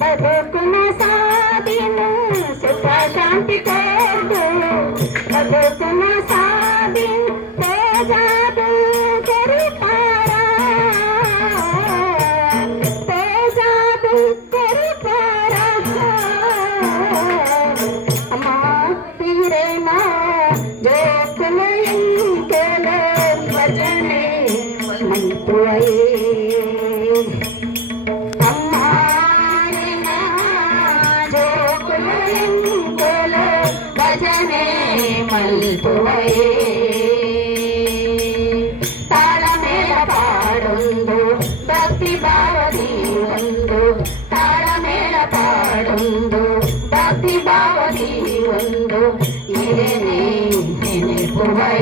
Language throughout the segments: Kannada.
ಬದುಕುನ ಸಾದಿನು ಸುಖ ಶಾಂತಿ ತೋರ್ದು ಬದುಕುನ ಸಾದಿನ್ ತೇಜಾದು ತೆರಿಪಾರ ತೇಜಾದು ತೆರಿಪಾರ ಅಮ್ಮ ತೀರೇನ ಜೋಕುಲ ಎಂಕೆಲ ಭಜನೆ ಮಂತ್ರುವೇ ಭಜನೆ ಮಲ್ಪುವೇ ತಾಳಮೇಳ ಪಾಡೊಂದು ಭಕ್ತಿ ಭಾವದಿ ಒಂದು ತಾಳಮೇಳ ಪಾಡೊಂದು ಭಕ್ತಿ ಭಾವದಿ ಒಂದು ಇರೇನೆ ನೆನಪುವೇ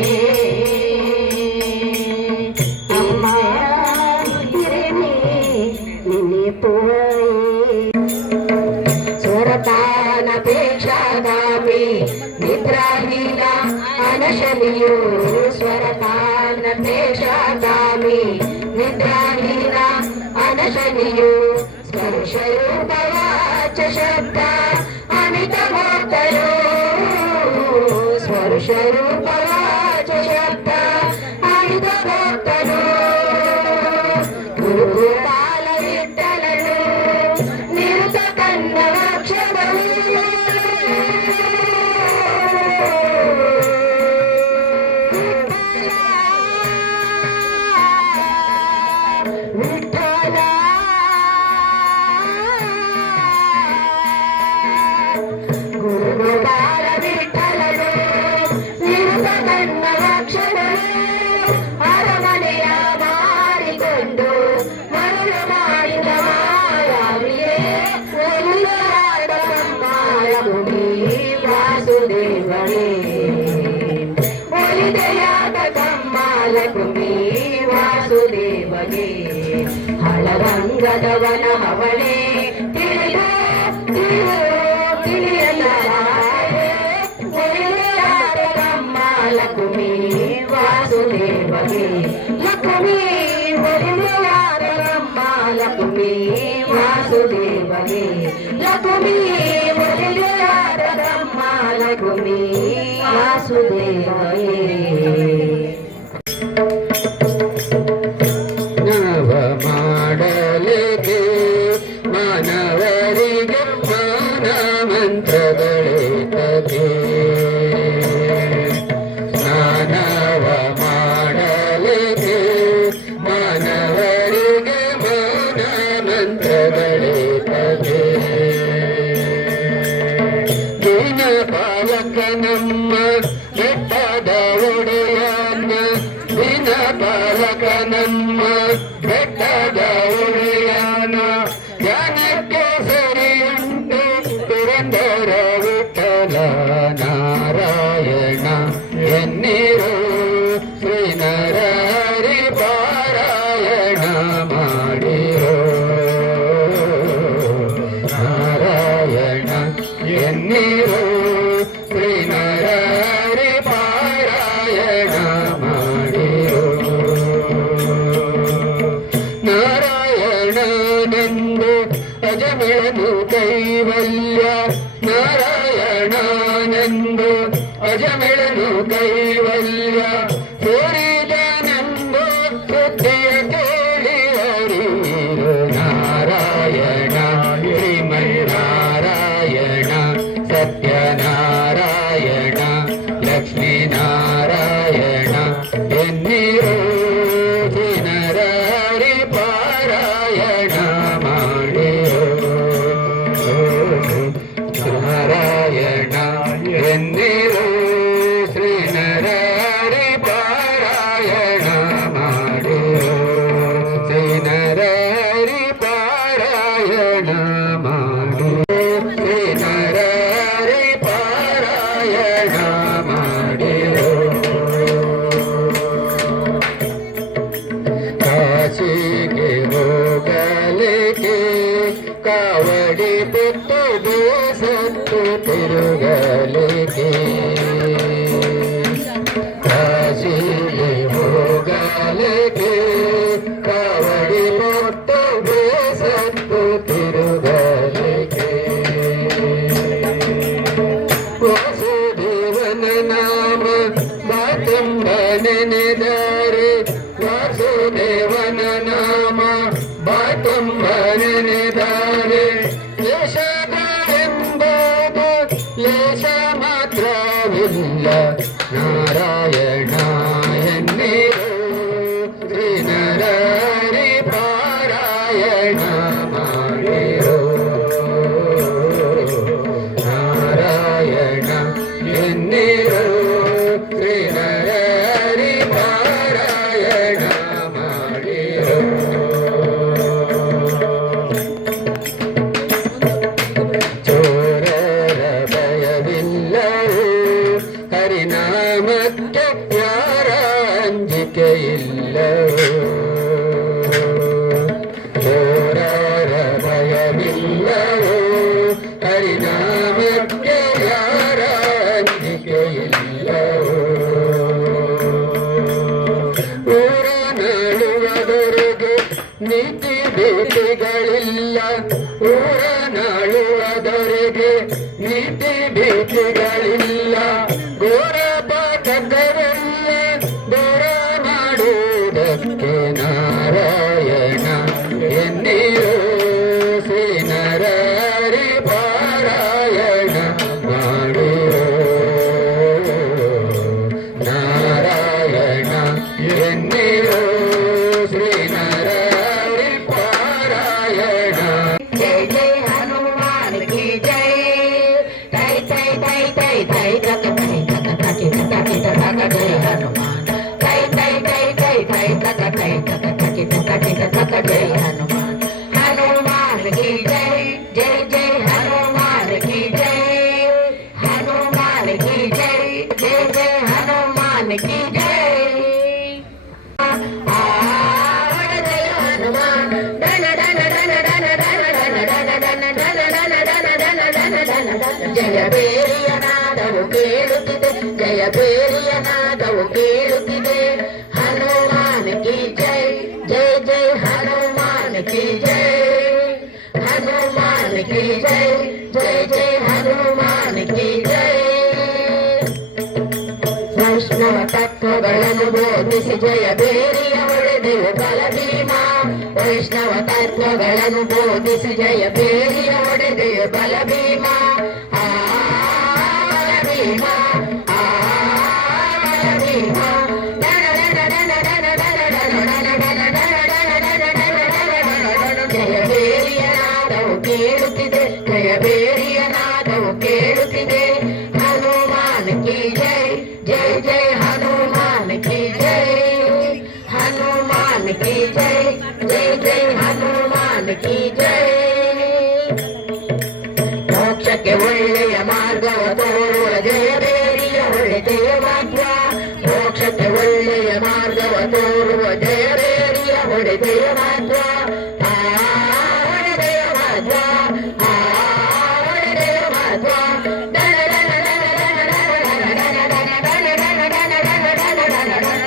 ಅಮ್ಮ ಇರೇನೆ ನೆನಪುವೇ ಸ್ವರತಾನಪೇಕ್ಷಾಗಾಮಿ ನಿದ್ರಾಹೀನ ಅನಶನಿಯು ಸ್ವರತಾನಪೇಕ್ಷಾಗಾಮಿ ನಿದ್ರಾಹೀನ ಅನಶನಿಯು ಸ್ಪರ್ಶರೂಪವಾಚ ಶಬ್ದ ಅಮಿತ ಭಕ್ತರು ಸ್ಪರ್ಶರೂಪವಾಚ ಶಬ್ದ ಅಮಿತ ಭಕ್ತರು ಗುರುಪಾಲ ವಿಠಲನು ನಿರುತ ಕನ್ನಡಾಕ್ಷರವು ವಿಠಲ ಗುರುಗೋಪಾಲ ವಿಠಲನು ನಿರುತ ಕನ್ನಡಾಕ್ಷರವು ಅರಮನೆಯ ಮಾರಿಕೊಂಡು ಮರಳು ಮಾಡಿದ ಮಾಯಾವಿಯೇ ಮಾಯಭೂಮಿ ವಾಸುದೇವನೇ ಒಲಿದೆಯಾದ ಕಮ್ಮಾಲಕುಮಿ ವಾಸುದೇವನೇ ಹಳರಂಗದವನ ಅವಳೇ ತಿಳಿದು ತಿಳಿಯಲಾರೆ ಒಲಿದೆಯಾದ ಕಮ್ಮಾಲಕುಮಿ ವಾಸುದೇವನೇ ಲಕ್ಷ್ಮೀ ಒಲಿದೆಯಾದ ಕಮ್ಮಾಲಕುಮಿ ವಾಸುದೇವನೇ ಲಕ್ಷ್ಮೀ ಒಲಿದೆಯಾದ ಕಮ್ಮಾಲಕುಮಿ ವಾಸುದೇವನೇ ನವ ಮಾಡಲಿಗೆ ಮಾನವರಿಗೆ ಮಾನ ಮಂತ್ರಗಳಿತದೆ ಸ್ನಾನವ ಮಾಡಲಿಗೆ ಮಾನವರಿಗೆ ಮಾನ ಮಂತ್ರಗಳಿತದೆ ದೀನ ಪಾಲಕ ನಮ್ಮ ಬೆಟ್ಟದ ಒಡೆಯನ ದೀನ ಪಾಲಕ ನಮ್ಮ ಬೆಟ್ಟದ ಒಡೆಯನ ಜ್ಞಾನಕ್ಕೆ ಸರಿಯುಂಟು ಪುರಂದರ ವಿಠಲ ನಾರಾಯಣ ಎನ್ನಿರು ಶ್ರೀನರಹರಿ ಪಾರಾಯಣ ಮಾಡಿರೋ ನಾರಾಯಣ ಎನ್ನಿರು ಶ್ರೀನರಹರಿ ಪಾರಾಯಣ ಮಾಡಿರೋ ನಾರಾಯಣನೆಂದು ಅಜಮಿಳನು ಕೈವಲ್ಯ ನಾರಾಯಣನೆಂದು ಅಜಮಿಳನು ಕೈವಲ್ಯ ತೋರಿದನೆಂದು ಸುದ್ದಿಯ ಕೇಳಿದರು ನಾರಾಯಣ ಶ್ರೀಮನ್ನಾರಾಯಣ ಸತ್ಯನಾರಾಯಣ ಲಕ್ಷ್ಮೀನಾರಾಯಣ ಎನ್ನಿರೋ ಶ್ರೀನರಹರಿ ಪಾರಾಯಣ ಮಾಡಿರೋ ನಾರಾಯಣ ಎನ್ನಿರೋ ಶ್ರೀನರಹರಿ ಪಾರಾಯಣ ಮಾಡಿರೋ ಶ್ರೀನರಹರಿ ಪಾರಾಯಣ ಮಾಡಿರೋ ಶ್ರೀನರಹರಿ ಪಾರಾಯಣ ಮಾಡಿರೋ ಕಾಶಿಗೆ ಹೋಗಲಿಕ್ಕೆ ಕಾವಡಿ ಬಿಟ್ಟು ಬೇಸತ್ತು ತಿರುಗಲಿಕ್ಕೆ ಕಾಶಿಗೆ ಹೋಗಲಿಕ್ಕೆ ಕಾವಡಿ ಬಿಟ್ಟು ಬೇಸತ್ತು ತಿರುಗಲಿಕ್ಕೆ ಬಾಳಿಗೆ ನೀತಿ ಭೀತಿಗಳಿಲ್ಲ ಘೋರ ಪಾಠಗಳೆಲ್ಲ ದೂರ ಮಾಡುವುದಕ್ಕೆ ನಾರಾಯಣ ಎನ್ನಿರೋ ಶ್ರೀ ನರಹರಿ ಪಾರಾಯಣ ಮಾಡಿರೋ ನಾರಾಯಣ ಎನ್ನಿರೋ ಶ್ರೀ ನರಹರಿ ಪಾರಾಯಣ जय जय हनुमान की जय तै तै तै तै तै तक तै तक तक तक तक जय हनुमान तै तै तै तै तै तक तै तक तक तक जय हनुमान हनुमान की जय जय जय हनुमान की जय हनुमान की जय जय जय हनुमान की जय जय हनुमान धन धन धन धन जय ಬೇರಿಯ ನಾದವು ಕೇಳುತ್ತಿದೆ ಜಯ ಬೇರಿಯ ನಾದವು ಕೇಳುತ್ತಿದೆ ಹನುಮಾನ್ ಕಿ ಜೈ ಜೈ ಜೈ ಹನುಮಾನ್ ಕಿ ಜೈ ಹನುಮಾನ್ ಕಿ ಜೈ ಜೈ ಜೈ ಹನುಮಾನ್ ಕಿ ಜೈ ವೈಷ್ಣವ ತತ್ವಗಳನ್ನು ಬೋಧಿಸಿ ಜಯ ಬೇರಿಯ ಹೊಡೆದೆವು ಬಲಭೀಮ ವೈಷ್ಣವ ತತ್ವಗಳನ್ನು ಬೋಧಿಸಿ ಜಯ ಬೇರಿಯ ಹೊಡೆದೆವು ಬಲಭೀಮ ಬಲಭೀಮ ಬಲಭೀಮ ಜಯ ಬೇರಿಯ ನಾದವು ಕೇಳುತ್ತಿದೆ ಜಯ ಬೇರಿಯ ನಾದವು ಕೇಳುತ್ತಿದೆ ಹನುಮಾನ್ ಕಿ ಜೈ ಜೈ ಜೈ ಹನುಮಾನ್ ಕಿ ಜೈ ಹನುಮಾನ್ ಕಿ ಜೈ ಜೈ ಜೈ ಹನುಮಾನ್ ಕಿ ಜೈ ಮೋಕ್ಷಕ್ಕೆ ಒಳ್ಳೆಯ ಮಾರ್ಗವ ತೋರುವ ಜಯ ಬೇರಿಯ ಒಳ್ಳೆಯ ಮಾರ್ಗ ಮೋಕ್ಷಕ್ಕೆ ಒಳ್ಳೆಯ ಮಾರ್ಗವ ತೋರುವ ಜಯ ಬೇರಿಯ ಒಳ್ಳೆಯ ಮಾರ್ಗ ಒಳ್ಳೆಯ ಮಾರ್ಗ ಒಳ್ಳೆಯ ಮಾರ್ಗ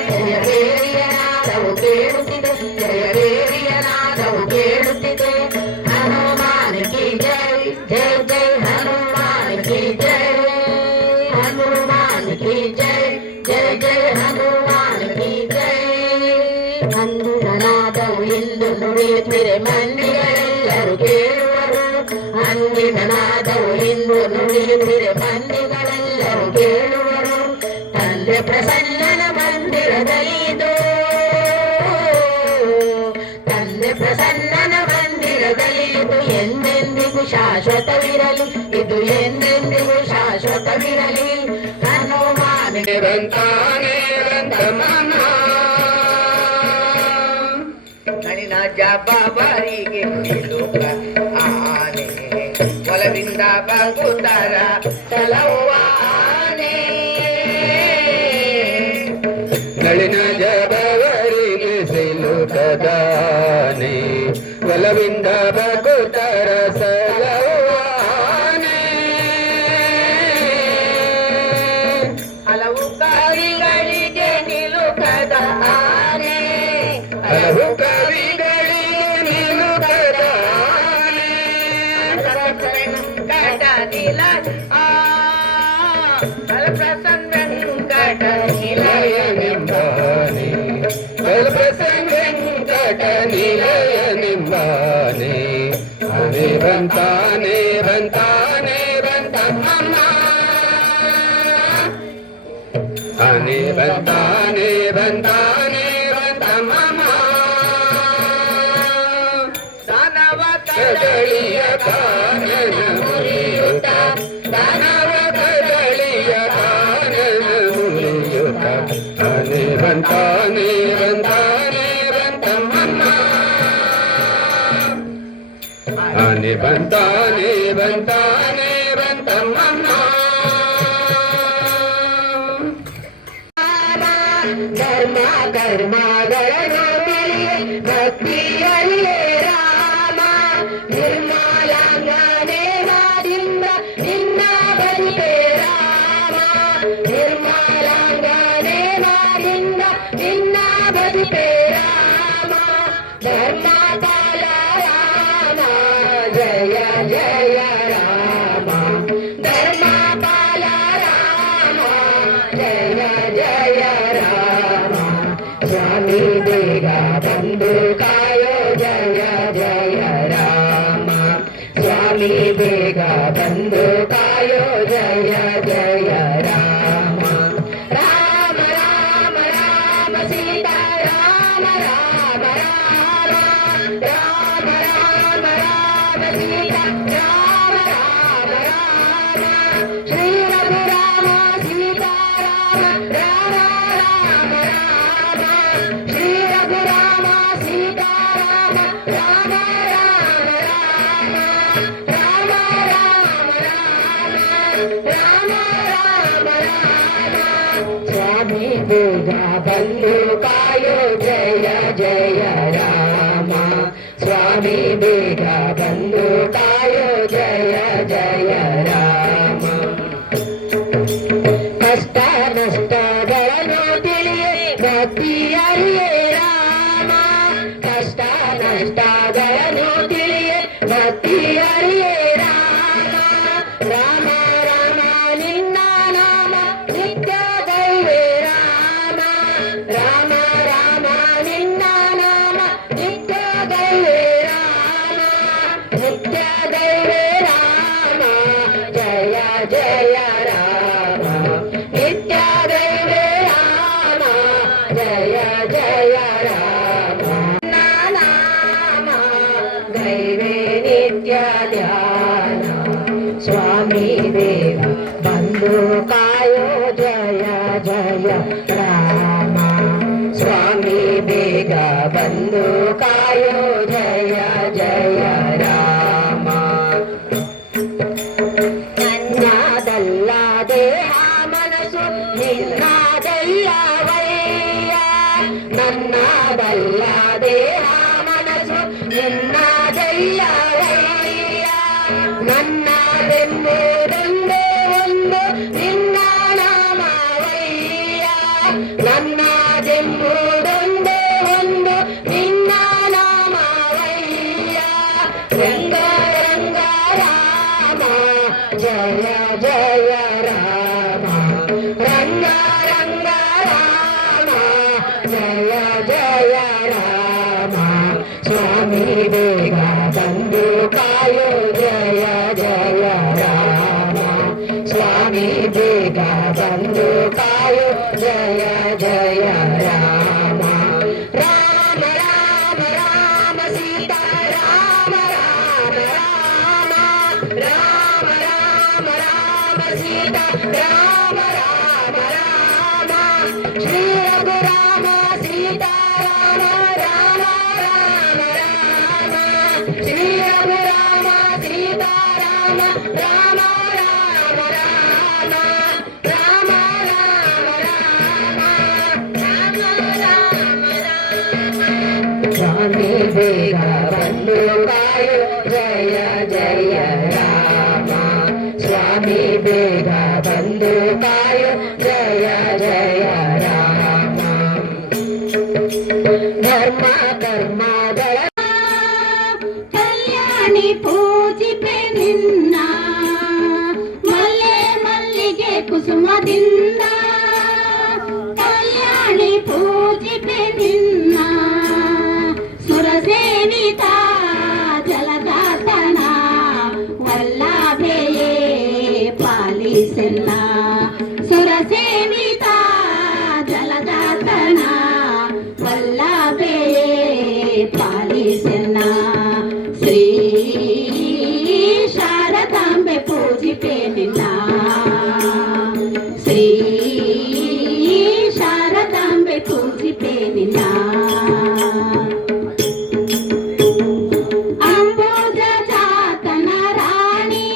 ಜಯ ಬೇರಿಯ ನಾದವು ಕೇಳುತ್ತಿದೆ ಜಯ ಬೇರಿಯ ನಾದವು ಕೇಳುತ್ತಿದೆ ಹನುಮಾನ್ ಕಿ ಜೈ ಜೈ ಜೈ ಹನುಮಾನ್ ಕಿ ಜೈ ಹನುಮಾನ್ ಕಿ ಜೈ ಜೈ ಜೈ ಹನುಮಾನ್ ಕಿ ಜೈ ಅಂದಿನ ನಾದವು ಇಂದು ನುಡಿಯುತ್ತಿರೆ ಮಂದಿಗಳೆಲ್ಲರೂ ಕೇಳುವರು ಅಂದಿನ ನಾದವು ಇಂದು ನುಡಿಯುತ್ತಿರೆ ಮಂದಿಗಳೆಲ್ಲರೂ ಕೇಳುವರು ತಂದೆ ಪ್ರಸನ್ನನ ಮಂದಿರದಲ್ಲಿದು ತಂದೆ ಪ್ರಸನ್ನನ ಮಂದಿರದಲ್ಲಿ ಇದು ಎಂದೆಂದಿಗೂ ಶಾಶ್ವತವಿರಲಿ ಇದು ಎಂದೆಂದಿಗೂ ಶಾಶ್ವತವಿರಲಿ ಹನುಮಾನ್ ಬಂತಾನೆ ಬಂತಮ್ಮ ನಳಿನ ಜಬ್ಬಾಬರಿಗೆ ನಿಲುಕ ಆನೆ ಒಲವಿಂದ ಬಗುತ್ತರ ಚಲವ್ವ ಆನೆ ನಳಿನ ಜಬವರಿಗೆ ಸಿಲುಕದಾನೆ ಒಲವಿಂದ ಬಗುತ್ತರ ಸಲವಾನೆ ಹಲವು ಕಾರಿಗಳಿಗೆ ನಿಲುಕದ ಆನೆ ಹಲವು ಕವಿಗಳಿಗೆ ನಿಲುಕದಾನೆ ಕಟನಿಲ ಪ್ರಸನ್ನ ಕಟ ನಿಲಯ ನಿಂಬಾನೆ ಬಲಪ್ರಸಂಗ ವೆಂಕಟ ನಿಲಯ ನಿಂಬಾನೆ ಅರೆ ಬಂತಾನೆ ಬಂತಾನೆ ಬಂತಮ್ಮ ಆನೆ ಬಂತಾನೆ ಬಂತಾನೆ ಬಂತಮ್ಮ ದಾನವ ಕದಳಿಯ ಕಾನನ ಮುರಿಯುತ್ತ ದಾನವ ಕದಳಿಯ ಕಾನನ ಮುರಿಯುತ್ತ ಆನೆ ಬಂತಾನೆ ಬಂತಾನೆ ಬಂತಮ್ಮ ಆನೆ ಬಂತಾನೆ ಬಂತಾನೆ ಬಂತಮ್ಮ ಧರ್ಮ ಕರ್ಮಗಳನ್ನು ತಿಳಿಯ ಭಕ್ತಿಯಲ್ಲೇ ರಾಮ ನಿರ್ಮಲಾಂಗನೇ ವಾದಿಂದ ನಿನ್ನ ಬಲಿಗೆ ರಾಮ ನಿರ್ಮಲಾಂಗನೇ ವಾದಿಂದ ನಿನ್ನ ಬಲಿಗೆ ರಾಮ ಧರ್ಮ ಕಾಲ ರಾಮ ಜಯ ಜಯ ರಾಮ ಬಂದು ಕಾಯೋ ಜಯ ಜಯ ರಾಮ ರಾಮ ರಾಮ ರಾಮ ಸೀತಾ ರಾಮ ರಾಮ ರಾಮ ರಾಮ ರಾಮ ರಾಮ ಸೀತಾ ರಾಮ ರಾಮ ರಾಮ ಶ್ರೀ ರಘುರಾಮ ಸೀತಾ ರಾಮ ರಾಮ ರಾಮ ರಾಮ ಶ್ರೀ ರಘುರಾಮ ಸೀತಾ ರಾಮ ರಾಮ ರಾಮ ರಾಮ ರಾಮ ರಾಮ ರಾಮ ರಾಮ ಸ್ವಾಮಿ ಬೇಗ ಬಂದು ಕಾಯೋ ಜಯ ಜಯ ರಾಮ ಸ್ವಾಮಿ ಬೇಗ ಬಂದು ಕಾಯೋ ಜಯ ಜಯ ರಾಮ ಕಷ್ಟ ನಷ್ಟಗಳನ್ನು ತಿಳಿಯೇ ಭಕ್ತಿ ಅರಿಯೇ ರಾಮ ಕಷ್ಟ ನಷ್ಟಗಳನ್ನು ತಿಳಿಯೇ ಭಕ್ತಿ ಅರಿಯೇ ರಾಮ ರಾಮ ರಾಮ ನಿನ್ನ ನಾಮ ನಿತ್ಯ ದೈವೇ ರಾಮ ರಾಮ ರಾಮ ನಿನ್ನ ನಾಮ ನಿತ್ಯ ದೈವೇ ರಾಮ ನಿತ್ಯ ದೈವೇ ರಾಮ ಜಯ ಜಯ ರಾಮ ನಿತ್ಯ ದೈವೇ ರಾಮ ಜಯ ಜಯ ರಾಮ ನಾಮ ದೈವೇ ನಿತ್ಯ ಧ್ಯಾನ ಸ್ವಾಮಿ ದೇವ ಬಂದು ಕಾಯೋ ಜಯ ಜಯ ರಾಮ ಸ್ವಾಮಿ ಬೇಗ ಬಂದು ಕಾಯೋ ಜಯ ಜಯ ರಾಮ ನನ್ನದಲ್ಲ ದೇಹ ಮನಸ್ಸು ನಿನ್ನದಲ್ಲವಯ್ಯ ನನ್ನದಲ್ಲ ದೇಹ ಮನಸ್ಸು ನಿನ್ನದಲ್ಲವಯ್ಯ ನನ್ನದೆಂಬುದೊಂದೇ ಒಂದು ನಿನ್ನ ನಾಮವಯ್ಯ ನನ್ನದೆಂಬುದೊಂದೇ ಒಂದು ನಿನ್ನ ನಾಮವಯ್ಯ ರಂಗ ರಂಗ ರಾಮ ಜಯ ಜಯ ರಾಮ ರಂಗ ರಂಗ ರಾಮ ಜಯ ಜಯ ರಾಮ ಸ್ವಾಮಿ ಬೇಗ ಬಂದು ಕಾಯೋ ಜಯ ಜಯ ರಾಮ ಸ್ವಾಮಿ ಬೇಗ ಬಂದು ಕಾಯೋ ಜಯ ಜಯ ರಾಮ ರಾಮ ರಾಮ ರಾಮ ಸೀತಾ ರಾಮ ರಾಮ ರಾಮ ರಾಮ ರಾಮ ರಾಮ ಸೀತಾ ರಾಮ ರಾಮ ರಾಮ ಶ್ರೀ ರಘುರಾಮ ಸೀತಾ ರಾಮ ರಾಮ ರಾಮ ರಾಮ ಶ್ರೀ ರಘುರಾಮ ಸೀತಾ ರಾಮ ರಾಮ ರಾಮ ರಾಮ ರಾಮ ರಾಮ ರಾಮ ರಾಮ ಸ್ವಾಮಿ ಬೇಗ ಬಂದು ಕಾಯೋ ಜಯ ಜಯ ರಾಮ ಸ್ವಾಮಿ ಬೇಗ ಬಂದು ಕಾಯೋ ಜಯ ಜಯ ರಾಮ ಧರ್ಮ ಕರ್ಮಗಳ ಕಲ್ಯಾಣಿ ಪೂಜಿಪೆ ನಿನ್ನ ಮಲ್ಲೆ ಮಲ್ಲಿಗೆ ಕುಸುಮದಿಂದ ಕಲ್ಯಾಣಿ ಪೂಜಿಪೆ ನಿನ್ನ ಸುರಸೇವಿತ ಜಲದಾತನ ವಲ್ಲಭೆಯೇ ಪಾಲಿಸೆನ್ನ ಸುರಸೇವಿತ ಜಲದಾತನ ವಲ್ಲಭೆಯೇ ಪಾಲಿಸೆನ್ನ ಶ್ರೀ ಶಾರದಾಂಬೆ ಪೂಜಿಪೆ ನಿನ್ನ ಶ್ರೀ ಶಾರದಾಂಬೆ ಪೂಜಿಪೆ ನಿನ್ನ ಅಂಬುಜ ಜಾತನ ರಾಣಿ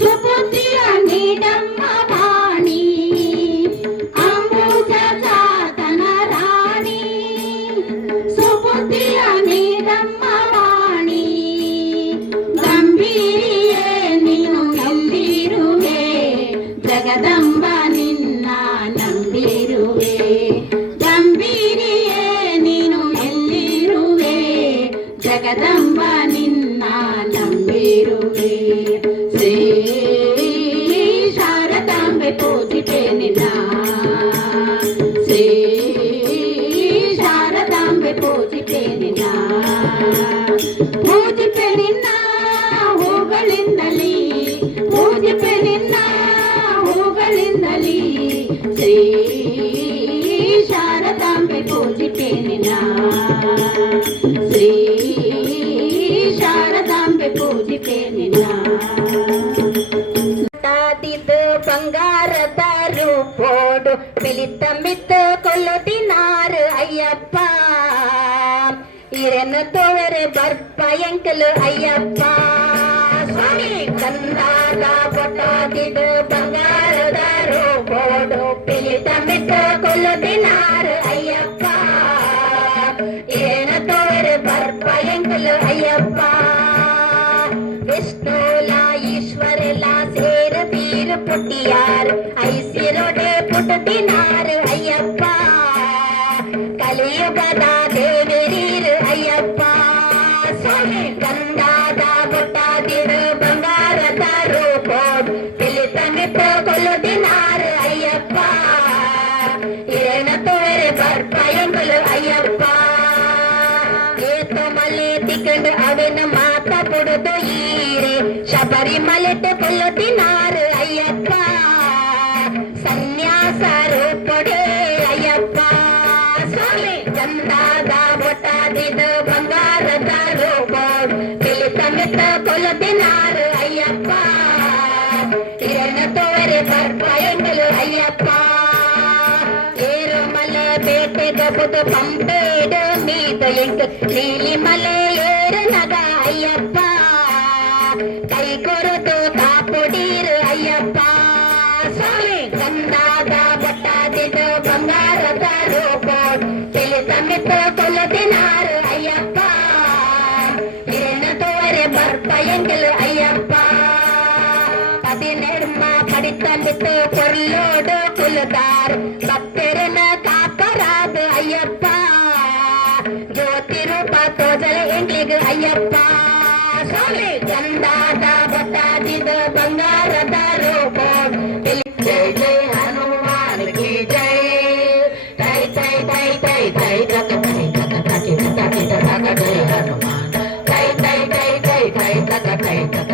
ಸುಪುತ್ರಿಯ ನೀಡಮ್ಮ ಮಿತ್ತ ಕೊಲ್ಲುತ್ತಿನಾರು ಅಯ್ಯಪ್ಪ ಇರನ್ನು ತೋರೆ ಬರ್ಪ ಎಂಕಲು ಅಯ್ಯಪ್ಪ ಸ್ವಾಮಿ ಕಂದಾದ ಬೊಟ್ಟಾದಿದು ಬಂಗಾರದ ರೋಬೋಡು ಮಿತ್ತ ಕೊಲ್ಲುತ್ತಿನಾರು ಅಯ್ಯಪ್ಪ ಇರನ್ನು ತೋರೆ ಬರ್ಪ ಎಂಕಲು ಅಯ್ಯಪ್ಪ ವಿಷ್ಣುಲ ಈಶ್ವರಲ ಸೇರ ತೀರ ಪುಟ್ಟಿಯಾರು ಐಸಿರೋಡೆ ಪುಟ್ಟತಿನಾರು ಅಯ್ಯಪ್ಪ ಕಲಿಯುಗದ ದೇವರೀರು ಅಯ್ಯಪ್ಪ ಸ್ವಾಮಿ ಗಂಧಾದ ಬೊಟ್ಟಾದಿರು ಬಂಗಾರದ ರೂಪೋಡು ಮಿತ್ತ ಕೊಲ್ಲುತ್ತಿನಾರು ಅಯ್ಯಪ್ಪ ಇರನ ತೋರೆ ಬರ್ಪ ಎಂಬಲು ಅಯ್ಯಪ್ಪ ಏತು ಮಲೆ ತಿಕ್ಕಂಡು ಅವನ ಮಾತ ಬಿಡುದು ಈರೆ ಶಬರಿಮಲೆ ಕೊಲ್ಲುತ್ತಿನಾರು ಅಯ್ಯಪ್ಪ ಸನ್ಯಾಸ ರೂಪೊಡೆ ಅಯ್ಯಪ್ಪ ಸ್ವಾಮಿ ಗಂಧಾದ ಬೊಟ್ಟಾದಿದು ಬಂಗಾರದ ರೂಪೋಡು ಮಿತ್ತ ಕೊಲ್ಲುತ್ತಿನಾರು ಅಯ್ಯಪ್ಪ ಇರನ ತೋರೆ ಬರ್ಪ ಎಂಬಲು ಅಯ್ಯಪ್ಪ ಏರು ಮಲೆ ಬೇಟೆ ಗಬುದು ಪಂಪೇಡು ಮೀದ ಎಂಕ ನೀಲಿ ಮಲೆ ಏರು ನಗ ಅಯ್ಯಪ್ಪ ಕೈ ಕೊರದು ಕಾಪುಡೀರು ಅಯ್ಯಪ್ಪ ಸ್ವಾಮಿ ಗಂಧಾದ ಬೊಟ್ಟಾದಿದು ಬಂಗಾರದ ರೂಪೋಡು ಮಿತ್ತ ಕೊಲ್ಲುತ್ತಿನಾರು ಅಯ್ಯಪ್ಪ ಇರನ ತೋರೆ ಬರ್ಪ ಎಂಕಲು ಅಯ್ಯಪ್ಪ ಹದಿನೆಡ್ಮ ಪಡಿತಂದಿತ್ತು ಕೊರ್ಲೋಡು ಕುಲದಾರ್ ಭಕ್ತರನ ಕಾಪರಾದ ಅಯ್ಯಪ್ಪ ಜ್ಯೋತಿ ರೂಪ ತೋಜಲ ಎಂಗ್ಲಿಗ ಅಯ್ಯಪ್ಪ ಸ್ವಾಮಿ ಗಂಧಾದ ಬೊಟ್ಟಾದಿದು ಬಂಗಾರದ ರೂಪೋಡು ಜೈ ಜೈ ಹನುಮಾನ್ ಕಿ ಜೈ ತೈ ತೈ ತೈ ತೈ ತೈ ತಕ ತೈ ತಕ ತಕಿ ತಕಿ ತಕ ಜೈ ಹನುಮಾನ್ ತೈ ತೈ ತೈ ತೈ ತೈ ತಕ ತೈ ತಕ